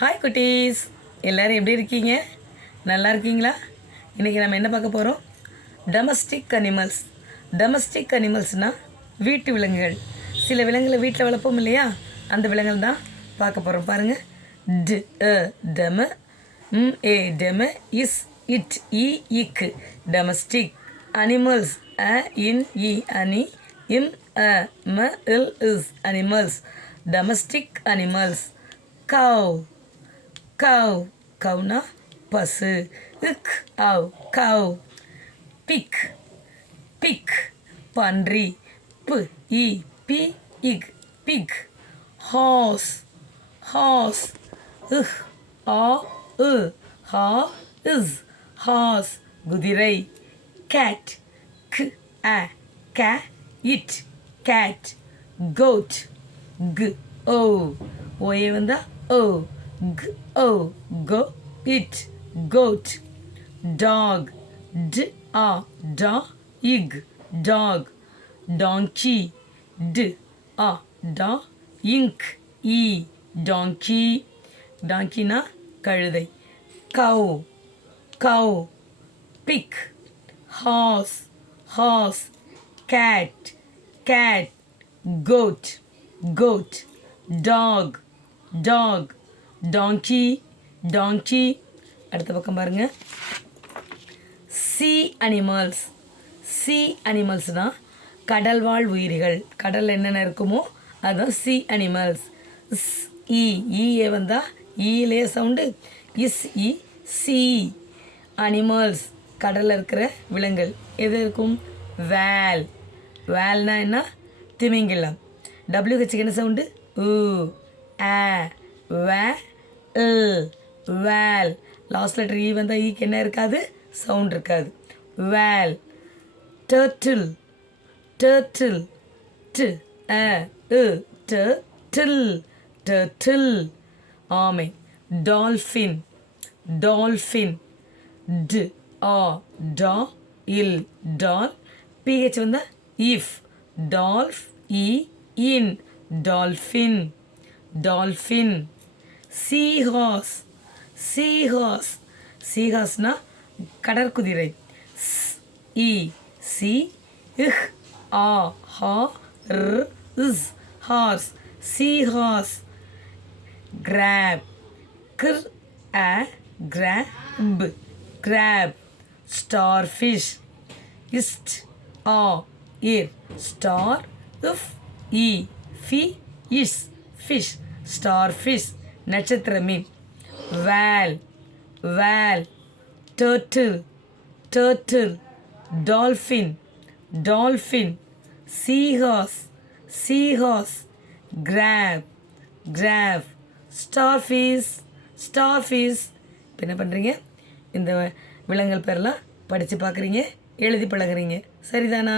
Hi குட்டீஸ், எல்லோரும் எப்படி இருக்கீங்க? நல்லா இருக்கீங்களா? இன்றைக்கி நம்ம என்ன பார்க்க போகிறோம்? Domestic animals. டொமஸ்டிக் அனிமல்ஸ்னால் வீட்டு விலங்குகள். சில விலங்குகளை வீட்டில் வளர்ப்போம் இல்லையா, அந்த விலங்குகள் தான் பார்க்க போகிறோம். பாருங்கள். டெம டெம இஸ் இட் இக்கு டொமஸ்டிக் அனிமல்ஸ் அனி இம் ம இல் is animals. Domestic animals. cow cowனா பசு. cow pig பன்றி. pig horse horse குதிரை. cat cat goat ஓயே வந்தா goat. dog dog. donkey donkey na கழுதை. cow pig horse cat goat dog donkey. அடுத்த பக்கம் பாருங்க. sea animals தான் கடல்வாழ் உயிரிகள். கடல் என்னென்ன இருக்குமோ அதுதான் sea animals. ஈயே வந்தால் ஈலே சவுண்டு sea animals கடலில் இருக்கிற விலங்குகள் எது இருக்கும்? வேல்னா என்ன? திமிங்கிலம். WHக்கு என்ன சவுண்டு? வேல். லாஸ்ட் லெட்டர் ஈ வந்தால் ஈக்கு என்ன இருக்காது? சவுண்ட் இருக்காது. வேல். turtle ஆமை. டால்ஃபின் டால் PH வந்தால் if dolphin. seahorse கடற்குதிரை. horse seahorse. crab starfish. fish starfish நட்சத்திர மீன். whale turtle dolphin seahorse crab starfish. இப்போ என்ன பண்ணுறீங்க? இந்த விலங்குகள் பேரெல்லாம் படித்து பார்க்குறீங்க, எழுதி பழகுறீங்க. சரிதானா?